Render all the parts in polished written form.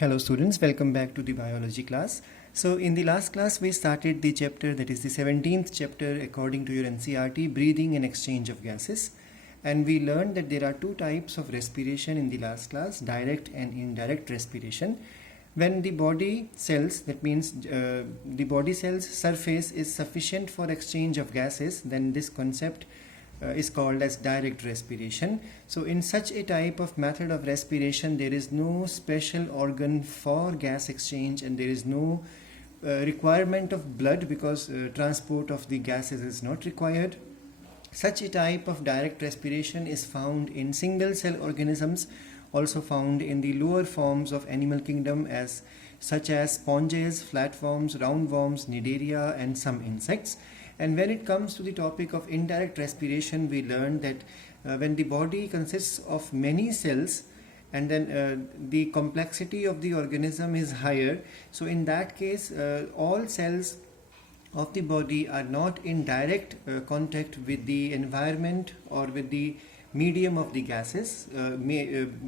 Hello students, welcome back to the biology class. So in the last class we started the chapter that is the 17th chapter according to your NCERT, breathing and exchange of gases. And we learned that there are two types of respiration in the last class, direct and indirect respiration. When the body cells, that means the body cells surface is sufficient for exchange of gases, then this concept is called as direct respiration. So in such a type of method of respiration, there is no special organ for gas exchange and there is no requirement of blood because transport of the gases is not required. Such a type of direct respiration is found in single cell organisms, also found in the lower forms of animal kingdom such as sponges, flatworms, roundworms, cnidaria and some insects. And when it comes to the topic of indirect respiration, we learned that when the body consists of many cells and then the complexity of the organism is higher, so in that case all cells of the body are not in direct contact with the environment or with the medium of the gases,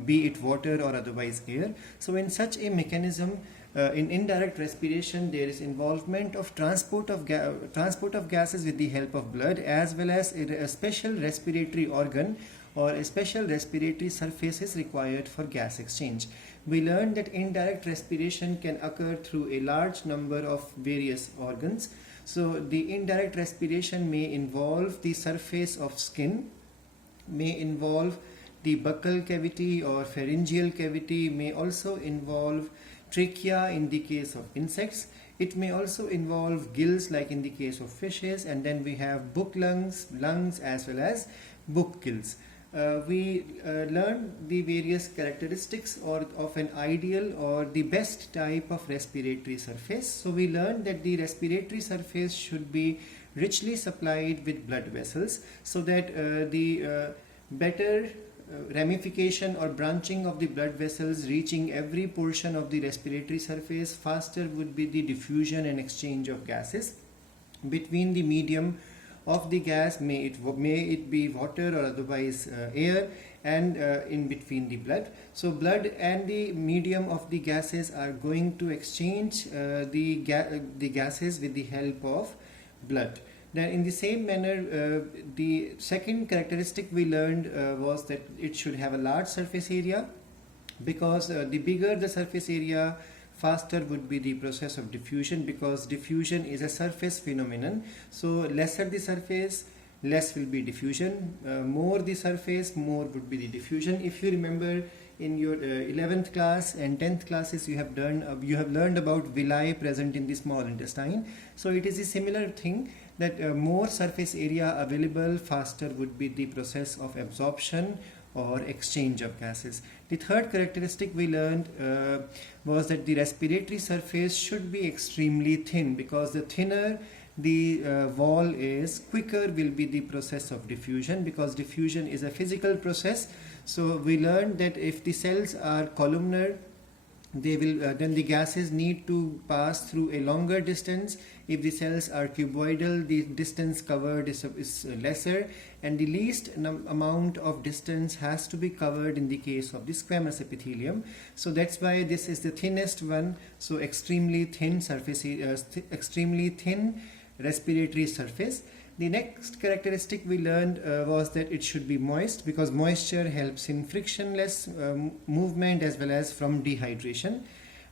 be it water or otherwise air. So in such a mechanism, in indirect respiration, there is involvement of transport of gases with the help of blood, as well as a special respiratory organ or a special respiratory surface is required for gas exchange. We learned that indirect respiration can occur through a large number of various organs. So the indirect respiration may involve the surface of skin, may involve the buccal cavity or pharyngeal cavity, may also involve trachea in the case of insects. It may also involve gills like in the case of fishes, and then we have book lungs as well as book gills. We learned the various characteristics of an ideal or the best type of respiratory surface. So we learned that the respiratory surface should be richly supplied with blood vessels so that the better ramification or branching of the blood vessels reaching every portion of the respiratory surface, faster would be the diffusion and exchange of gases between the medium of the gas, may it be water or otherwise air, and in between the blood. So blood and the medium of the gases are going to exchange the gases with the help of blood. Then in the same manner, the second characteristic we learned was that it should have a large surface area, because the bigger the surface area, faster would be the process of diffusion, because diffusion is a surface phenomenon. So lesser the surface, less will be diffusion. More the surface, more would be the diffusion. If you remember in your 11th class and 10th classes, you have learned about villi present in the small intestine. So it is a similar thing that more surface area available, faster would be the process of absorption or exchange of gases. The third characteristic we learned was that the respiratory surface should be extremely thin, because the thinner the wall is, quicker will be the process of diffusion, because diffusion is a physical process. So we learned that if the cells are columnar, they will then the gases need to pass through a longer distance. If the cells are cuboidal, the distance covered is lesser, and the least amount of distance has to be covered in the case of the squamous epithelium. So that's why this is the thinnest one. So extremely thin surface, extremely thin respiratory surface. The next characteristic we learned was that it should be moist, because moisture helps in frictionless movement as well as from dehydration.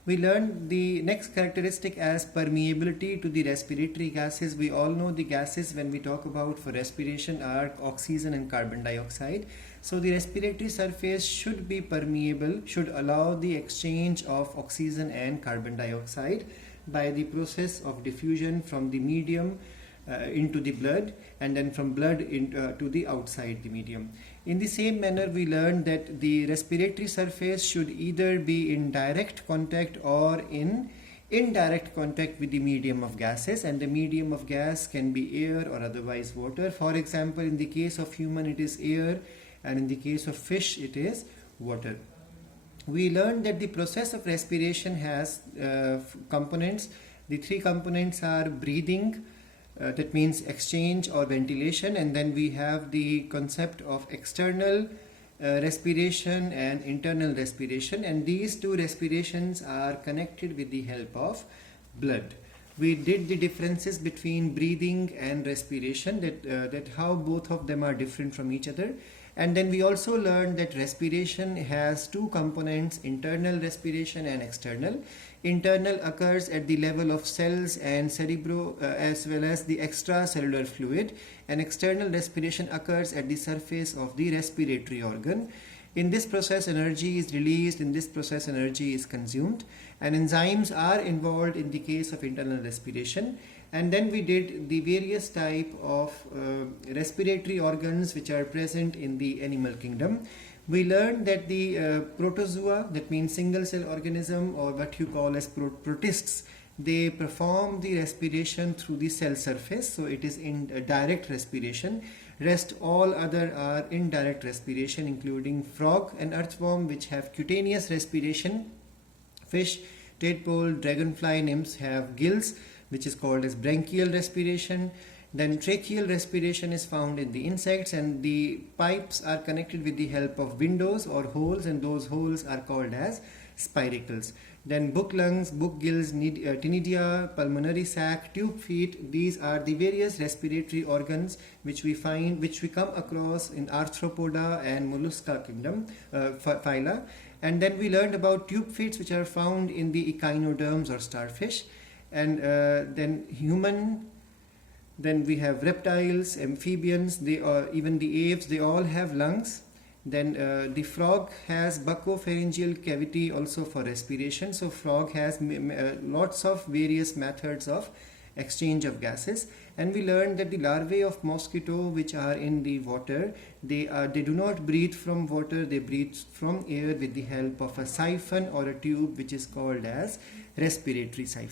We learned the next characteristic as permeability to the respiratory gases. We all know the gases when we talk about for respiration are oxygen and carbon dioxide. So the respiratory surface should be permeable, should allow the exchange of oxygen and carbon dioxide by the process of diffusion from the medium into the blood, and then from blood to the outside the medium. In the same manner, we learned that the respiratory surface should either be in direct contact or in indirect contact with the medium of gases, and the medium of gas can be air or otherwise water. For example, in the case of human it is air, and in the case of fish it is water. We learned that the process of respiration has components. The three components are breathing, that means exchange or ventilation, and then we have the concept of external respiration and internal respiration, and these two respirations are connected with the help of blood. We did the differences between breathing and respiration, that how both of them are different from each other. And then we also learned that respiration has two components, internal respiration and external. Internal occurs at the level of cells and cerebro, as well as the extracellular fluid, and external respiration occurs at the surface of the respiratory organ. In this process, energy is released, in this process, energy is consumed, and enzymes are involved in the case of internal respiration. And then we did the various type of respiratory organs which are present in the animal kingdom. We learned that the protozoa, that means single cell organism, or what you call as protists, they perform the respiration through the cell surface, so it is in direct respiration. Rest all other are indirect respiration, including frog and earthworm, which have cutaneous respiration. Fish, tadpole, dragonfly, nymphs have gills, which is called as branchial respiration. Then tracheal respiration is found in the insects, and the pipes are connected with the help of windows or holes, and those holes are called as spiracles. Then book lungs, book gills, ctenidia, pulmonary sac, tube feet, these are the various respiratory organs which we come across in arthropoda and mollusca kingdom, phyla. And then we learned about tube feet, which are found in the echinoderms or starfish. And then we have reptiles, amphibians, even the apes, they all have lungs. Then the frog has buccopharyngeal cavity also for respiration. So frog has lots of various methods of exchange of gases. And we learned that the larvae of mosquito, which are in the water, they do not breathe from water, they breathe from air with the help of a siphon or a tube, which is called as respiratory siphon.